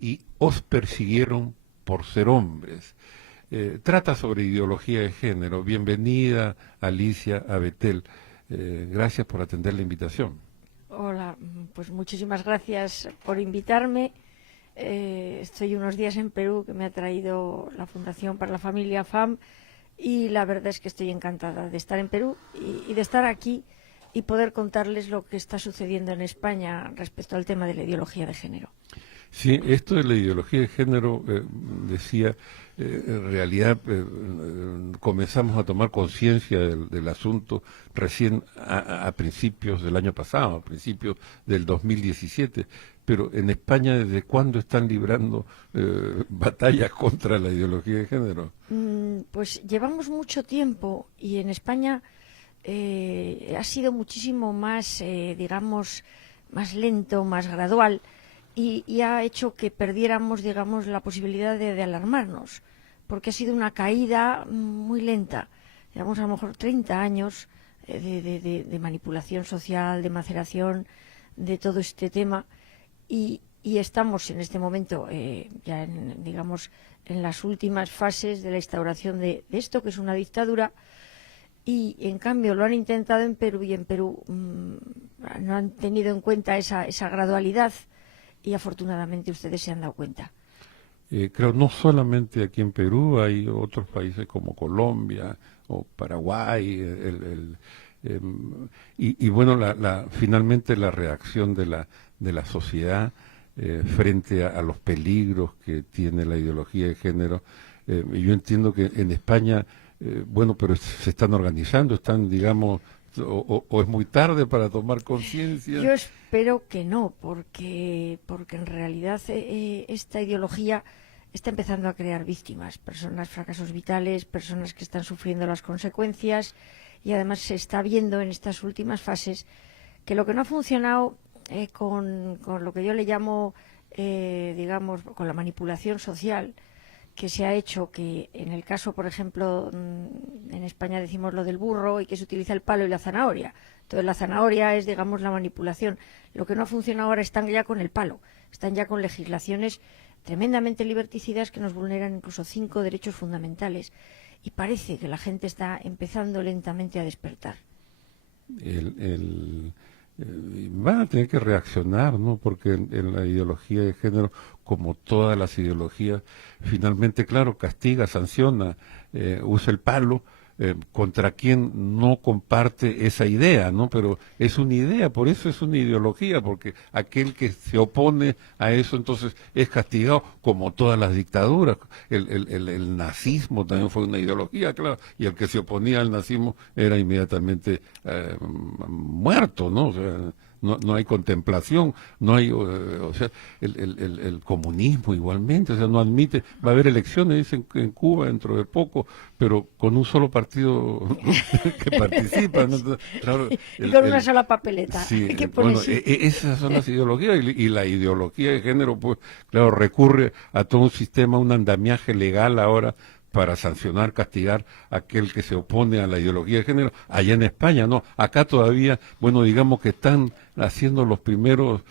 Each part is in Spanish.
Y os persiguieron por ser hombres. Trata sobre ideología de género. Bienvenida, Alicia, a Betel. Gracias por atender la invitación. Hola, pues muchísimas gracias por invitarme. Estoy unos días en Perú, que me ha traído la Fundación para la Familia FAM, y la verdad es que estoy encantada de estar en Perú y de estar aquí y poder contarles lo que está sucediendo en España respecto al tema de la ideología de género. Sí, esto de la ideología de género, decía, en realidad comenzamos a tomar conciencia del asunto recién a principios del año pasado, a principios del 2017, pero en España, ¿desde cuándo están librando batallas contra la ideología de género? Pues llevamos mucho tiempo, y en España ha sido muchísimo más, digamos, más lento, más gradual, y ha hecho que perdiéramos, digamos, la posibilidad de alarmarnos, porque ha sido una caída muy lenta. Llevamos a lo mejor 30 años de manipulación social, de maceración de todo este tema, y estamos en este momento ya digamos, en las últimas fases de la instauración de esto, que es una dictadura. Y en cambio lo han intentado en Perú, y en Perú no han tenido en cuenta esa gradualidad, y afortunadamente ustedes se han dado cuenta. Creo no solamente aquí en Perú, hay otros países como Colombia o Paraguay, y bueno, finalmente la reacción de la sociedad frente a los peligros que tiene la ideología de género. Yo entiendo que en España, bueno, pero se están organizando, están, digamos, o es muy tarde para tomar conciencia. Yo espero que no, porque en realidad esta ideología está empezando a crear víctimas, personas, fracasos vitales, personas que están sufriendo las consecuencias, y además se está viendo en estas últimas fases que lo que no ha funcionado con lo que yo le llamo, digamos, con la manipulación social que se ha hecho, que en el caso, por ejemplo, en España decimos lo del burro, y que se utiliza el palo y la zanahoria. Entonces la zanahoria es, digamos, la manipulación. Lo que no ha funcionado ahora, están ya con el palo, están ya con legislaciones tremendamente liberticidas que nos vulneran incluso 5 derechos fundamentales. Y parece que la gente está empezando lentamente a despertar. Van a tener que reaccionar, ¿no? Porque en la ideología de género, como todas las ideologías, finalmente, claro, castiga, sanciona, usa el palo contra quien no comparte esa idea, ¿no? Pero es una idea, por eso es una ideología, porque aquel que se opone a eso entonces es castigado, como todas las dictaduras. El nazismo también fue una ideología, claro, y el que se oponía al nazismo era inmediatamente muerto, ¿no? O sea, no hay contemplación, no hay, o sea, el comunismo igualmente, o sea, no admite, va a haber elecciones, dicen, en Cuba dentro de poco, pero con un solo partido que participa, ¿no? Entonces, claro, y con una sola papeleta. Sí, Que pone bueno, sí. esas son las ideologías, y la ideología de género, pues, claro, recurre a todo un sistema, un andamiaje legal ahora para sancionar, castigar a aquel que se opone a la ideología de género. Allá en España, no, acá todavía, bueno, digamos que están haciendo los primeros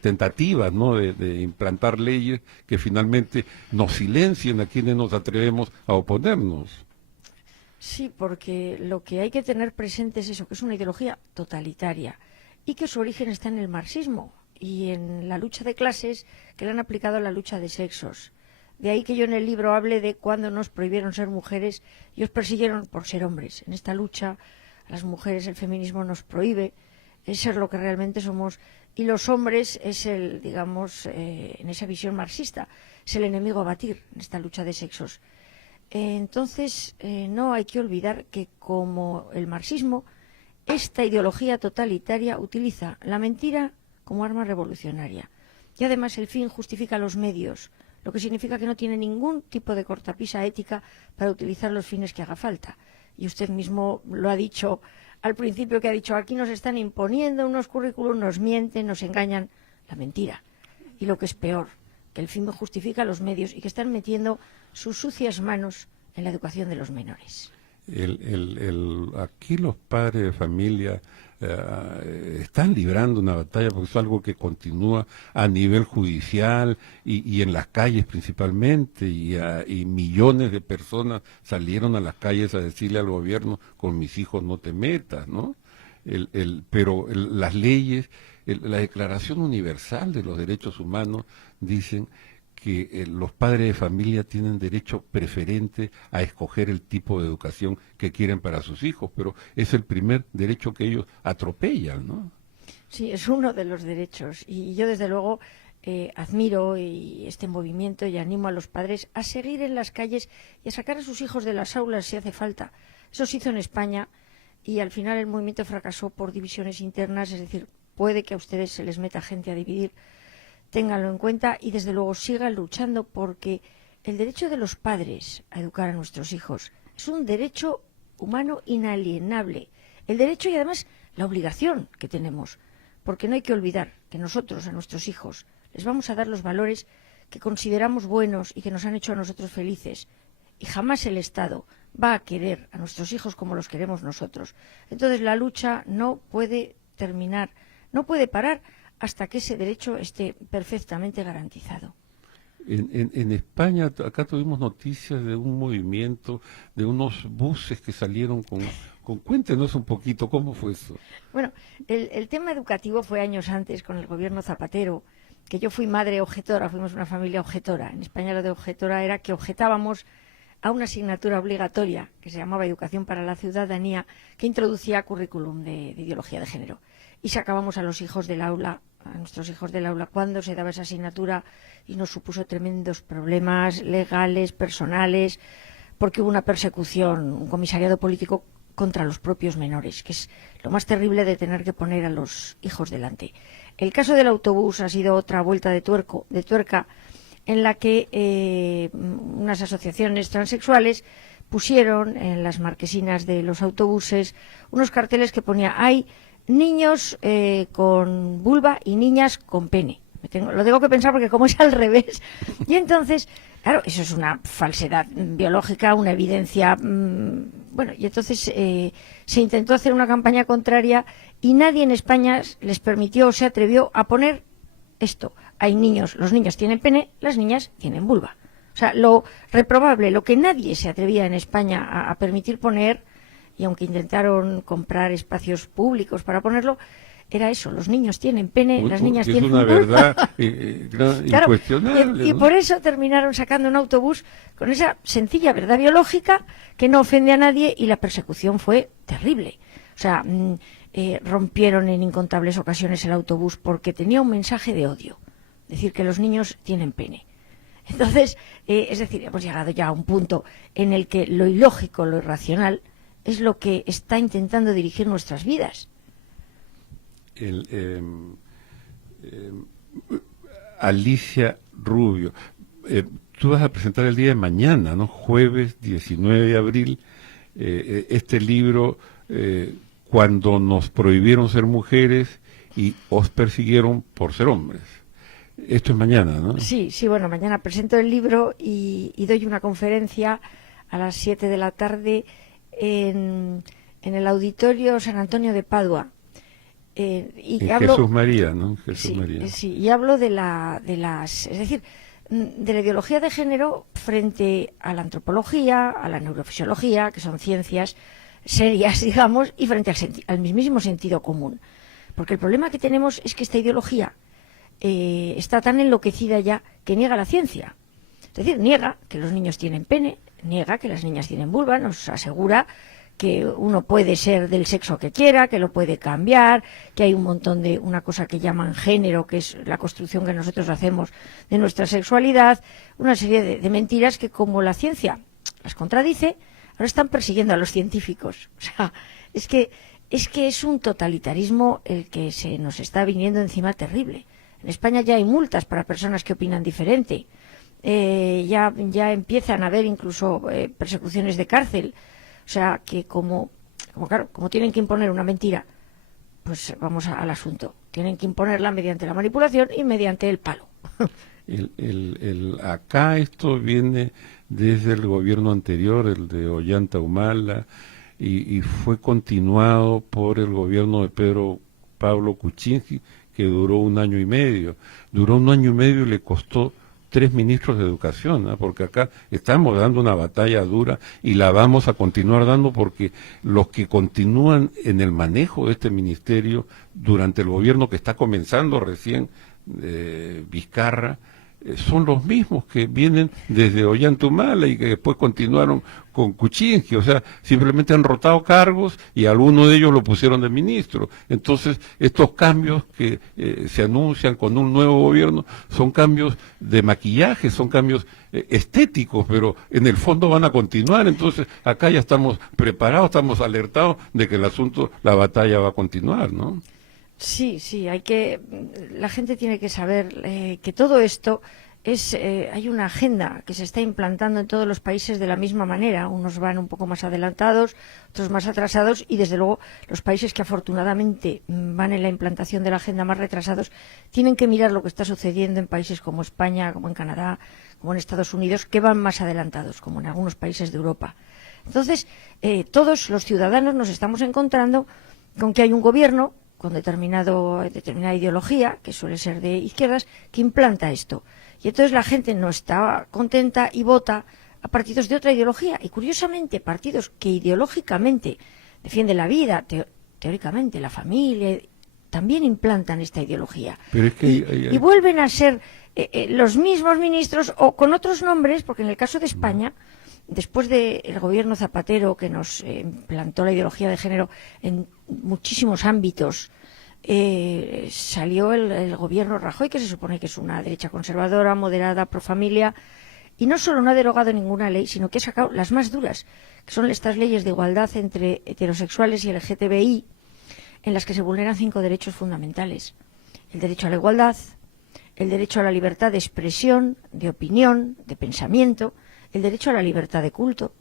tentativas, ¿no?, de implantar leyes que finalmente nos silencien a quienes nos atrevemos a oponernos. Sí, porque lo que hay que tener presente es eso, que es una ideología totalitaria y que su origen está en el marxismo y en la lucha de clases que le han aplicado a la lucha de sexos. De ahí que yo en el libro hable de cuando nos prohibieron ser mujeres y os persiguieron por ser hombres. En esta lucha a las mujeres el feminismo nos prohíbe ser lo que realmente somos, y los hombres es el, digamos, en esa visión marxista, es el enemigo a batir en esta lucha de sexos. Entonces no hay que olvidar que, como el marxismo, esta ideología totalitaria utiliza la mentira como arma revolucionaria, y además el fin justifica los medios, lo que significa que no tiene ningún tipo de cortapisa ética para utilizar los fines que haga falta. Y usted mismo lo ha dicho al principio, que ha dicho, aquí nos están imponiendo unos currículos, nos mienten, nos engañan, la mentira. Y lo que es peor, que el fin justifica los medios y que están metiendo sus sucias manos en la educación de los menores. Aquí los padres de familia están librando una batalla porque es algo que continúa a nivel judicial y en las calles principalmente y millones de personas salieron a las calles a decirle al gobierno: con mis hijos no te metas, ¿no? Las leyes, la Declaración Universal de los Derechos Humanos dicen que los padres de familia tienen derecho preferente a escoger el tipo de educación que quieren para sus hijos, pero es el primer derecho que ellos atropellan, ¿no? Sí, es uno de los derechos. Y yo, desde luego, admiro este movimiento y animo a los padres a seguir en las calles y a sacar a sus hijos de las aulas si hace falta. Eso se hizo en España y al final el movimiento fracasó por divisiones internas, es decir, puede que a ustedes se les meta gente a dividir. Ténganlo en cuenta y desde luego sigan luchando, porque el derecho de los padres a educar a nuestros hijos es un derecho humano inalienable. El derecho y además la obligación que tenemos, porque no hay que olvidar que nosotros a nuestros hijos les vamos a dar los valores que consideramos buenos y que nos han hecho a nosotros felices. Y jamás el Estado va a querer a nuestros hijos como los queremos nosotros. Entonces la lucha no puede terminar, no puede parar hasta que ese derecho esté perfectamente garantizado. En España, acá tuvimos noticias de un movimiento, de unos buses que salieron cuéntenos un poquito, ¿cómo fue eso? Bueno, el tema educativo fue años antes, con el gobierno Zapatero, que yo fui madre objetora, fuimos una familia objetora. En España lo de objetora era que objetábamos a una asignatura obligatoria que se llamaba Educación para la Ciudadanía, que introducía currículum de ideología de género. Y sacábamos a los hijos del aula, a nuestros hijos del aula, cuando se daba esa asignatura, y nos supuso tremendos problemas legales, personales, porque hubo una persecución, un comisariado político contra los propios menores, que es lo más terrible de tener que poner a los hijos delante. El caso del autobús ha sido otra vuelta de tuerca, en la que unas asociaciones transexuales pusieron en las marquesinas de los autobuses unos carteles que ponía: hay niños con vulva y niñas con pene. Lo tengo que pensar porque como es al revés. Y entonces, claro, eso es una falsedad biológica, una evidencia. Bueno, y entonces se intentó hacer una campaña contraria y nadie en España les permitió o se atrevió a poner esto: hay niños, los niños tienen pene, las niñas tienen vulva. O sea, lo reprobable, lo que nadie se atrevía en España a permitir poner, y aunque intentaron comprar espacios públicos para ponerlo, era eso: los niños tienen pene, las niñas tienen vulva. Es una verdad incuestionable. Claro, y por eso terminaron sacando un autobús con esa sencilla verdad biológica que no ofende a nadie, y la persecución fue terrible. O sea, rompieron en incontables ocasiones el autobús porque tenía un mensaje de odio, decir que los niños tienen pene. Entonces, es decir, hemos llegado ya a un punto en el que lo ilógico, lo irracional, es lo que está intentando dirigir nuestras vidas. Alicia Rubio, tú vas a presentar el día de mañana, ¿no? Jueves 19 de abril, este libro, Cuando nos prohibieron ser mujeres y os persiguieron por ser hombres. Esto es mañana, ¿no? Sí, bueno, mañana presento el libro y doy una conferencia a las 7 de la tarde en el Auditorio San Antonio de Padua. Jesús María, ¿no? Jesús María. Sí, y hablo de las, es decir, de la ideología de género frente a la antropología, a la neurofisiología, que son ciencias serias, digamos, y frente al mismísimo sentido común. Porque el problema que tenemos es que esta ideología está tan enloquecida ya que niega la ciencia. Es decir, niega que los niños tienen pene, niega que las niñas tienen vulva, nos asegura que uno puede ser del sexo que quiera, que lo puede cambiar, que hay un montón de una cosa que llaman género, que es la construcción que nosotros hacemos de nuestra sexualidad, una serie de mentiras que, como la ciencia las contradice, ahora están persiguiendo a los científicos. O sea, es que es un totalitarismo el que se nos está viniendo encima terrible. En España ya hay multas para personas que opinan diferente. Ya empiezan a haber incluso persecuciones de cárcel. O sea, que como tienen que imponer una mentira, pues vamos al asunto. Tienen que imponerla mediante la manipulación y mediante el palo. Acá esto viene desde el gobierno anterior, el de Ollanta Humala, y fue continuado por el gobierno de Pedro Pablo Kuczynski, que duró 1 año y medio. Duró 1 año y medio y le costó 3 ministros de educación, ¿no? Porque acá estamos dando una batalla dura y la vamos a continuar dando, porque los que continúan en el manejo de este ministerio durante el gobierno que está comenzando recién, Vizcarra, son los mismos que vienen desde Ollanta Humala y que después continuaron con Kuczynski. O sea, simplemente han rotado cargos y algunos de ellos lo pusieron de ministro. Entonces, estos cambios que se anuncian con un nuevo gobierno son cambios de maquillaje, son cambios estéticos, pero en el fondo van a continuar. Entonces, acá ya estamos preparados, estamos alertados de que el asunto, la batalla va a continuar, ¿no? Sí, la gente tiene que saber que todo esto hay una agenda que se está implantando en todos los países de la misma manera. Unos van un poco más adelantados, otros más atrasados, y desde luego los países que afortunadamente van en la implantación de la agenda más retrasados tienen que mirar lo que está sucediendo en países como España, como en Canadá, como en Estados Unidos, que van más adelantados, como en algunos países de Europa. Entonces, todos los ciudadanos nos estamos encontrando con que hay un gobierno con determinada ideología, que suele ser de izquierdas, que implanta esto. Y entonces la gente no está contenta y vota a partidos de otra ideología. Y curiosamente, partidos que ideológicamente defienden la vida, teóricamente la familia, también implantan esta ideología. Pero es que y vuelven a ser los mismos ministros, o con otros nombres, porque en el caso de España, después del gobierno Zapatero, que nos implantó la ideología de género en muchísimos ámbitos, salió el gobierno Rajoy, que se supone que es una derecha conservadora, moderada, pro familia, y no solo no ha derogado ninguna ley, sino que ha sacado las más duras, que son estas leyes de igualdad entre heterosexuales y LGTBI, en las que se vulneran 5 derechos fundamentales: el derecho a la igualdad, el derecho a la libertad de expresión, de opinión, de pensamiento, el derecho a la libertad de culto,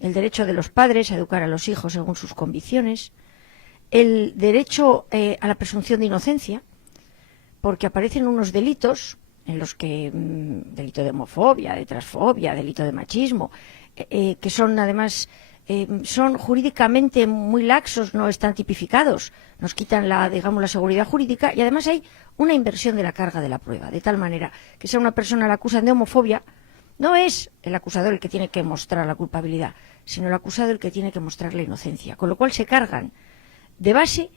el derecho de los padres a educar a los hijos según sus convicciones, el derecho a la presunción de inocencia, porque aparecen unos delitos en los que, delito de homofobia, de transfobia, delito de machismo, que son además, son jurídicamente muy laxos, no están tipificados, nos quitan la seguridad jurídica, y además hay una inversión de la carga de la prueba, de tal manera que si a una persona la acusan de homofobia, no es el acusador el que tiene que mostrar la culpabilidad, sino el acusado el que tiene que mostrar la inocencia. Con lo cual se cargan de base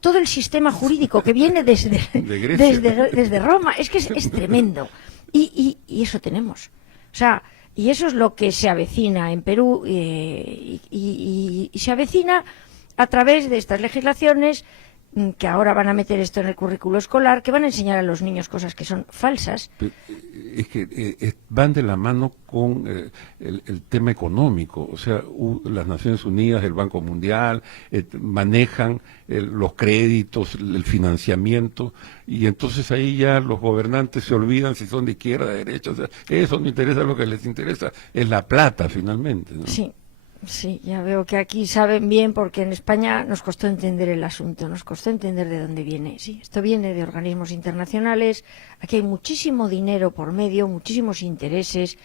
todo el sistema jurídico que viene desde Roma. Es que es tremendo. Y eso tenemos. O sea, y eso es lo que se avecina en Perú, y se avecina a través de estas legislaciones que ahora van a meter esto en el currículo escolar, que van a enseñar a los niños cosas que son falsas. Es que van de la mano con el tema económico. O sea, las Naciones Unidas, el Banco Mundial, manejan los créditos, el financiamiento, y entonces ahí ya los gobernantes se olvidan si son de izquierda, de derecha. O sea, eso no interesa, lo que les interesa es la plata finalmente, ¿no? Sí. Sí, ya veo que aquí saben bien, porque en España nos costó entender el asunto, nos costó entender de dónde viene. Sí, esto viene de organismos internacionales, aquí hay muchísimo dinero por medio, muchísimos intereses.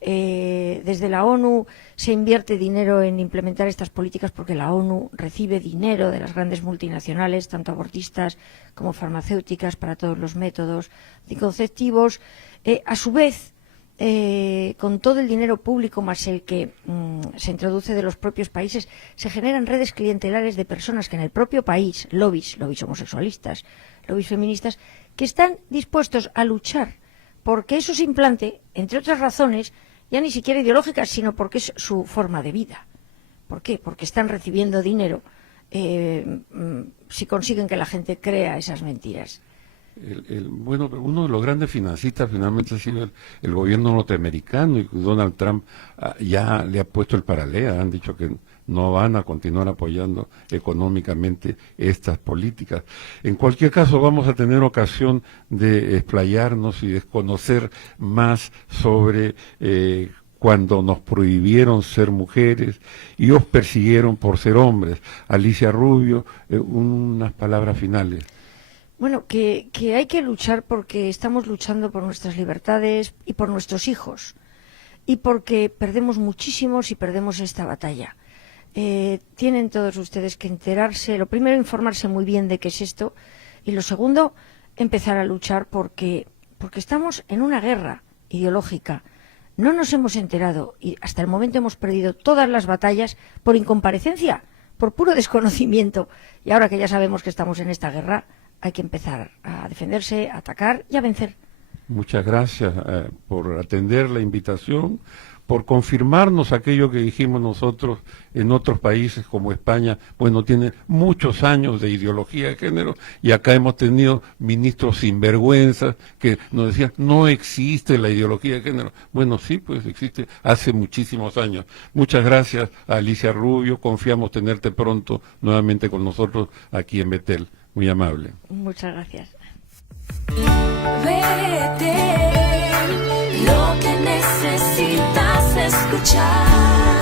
Desde la ONU se invierte dinero en implementar estas políticas, porque la ONU recibe dinero de las grandes multinacionales, tanto abortistas como farmacéuticas, para todos los métodos anticonceptivos. A su vez, con todo el dinero público más el que se introduce de los propios países, se generan redes clientelares de personas que en el propio país, lobbies homosexualistas, lobbies feministas, que están dispuestos a luchar porque eso se implante, entre otras razones, ya ni siquiera ideológicas, sino porque es su forma de vida. ¿Por qué? Porque están recibiendo dinero si consiguen que la gente crea esas mentiras. Bueno, uno de los grandes financistas finalmente ha sido el gobierno norteamericano, y Donald Trump ya le ha puesto el paralelo. Han dicho que no van a continuar apoyando económicamente estas políticas. En cualquier caso, vamos a tener ocasión de explayarnos y desconocer más sobre cuando nos prohibieron ser mujeres y os persiguieron por ser hombres. Alicia Rubio, unas palabras finales. Bueno, que hay que luchar, porque estamos luchando por nuestras libertades y por nuestros hijos. y porque perdemos muchísimo si perdemos esta batalla. Tienen todos ustedes que enterarse, lo primero, informarse muy bien de qué es esto, y lo segundo, empezar a luchar porque estamos en una guerra ideológica. No nos hemos enterado y hasta el momento hemos perdido todas las batallas por incomparecencia, por puro desconocimiento. Y ahora que ya sabemos que estamos en esta guerra, hay que empezar a defenderse, a atacar y a vencer. Muchas gracias por atender la invitación, por confirmarnos aquello que dijimos nosotros en otros países como España. Bueno, tiene muchos años de ideología de género y acá hemos tenido ministros sinvergüenzas que nos decían, no existe la ideología de género. Bueno, sí, pues existe hace muchísimos años. Muchas gracias a Alicia Rubio, confiamos tenerte pronto nuevamente con nosotros aquí en Betel. Muy amable. Muchas gracias. Vete, lo que necesitas escuchar.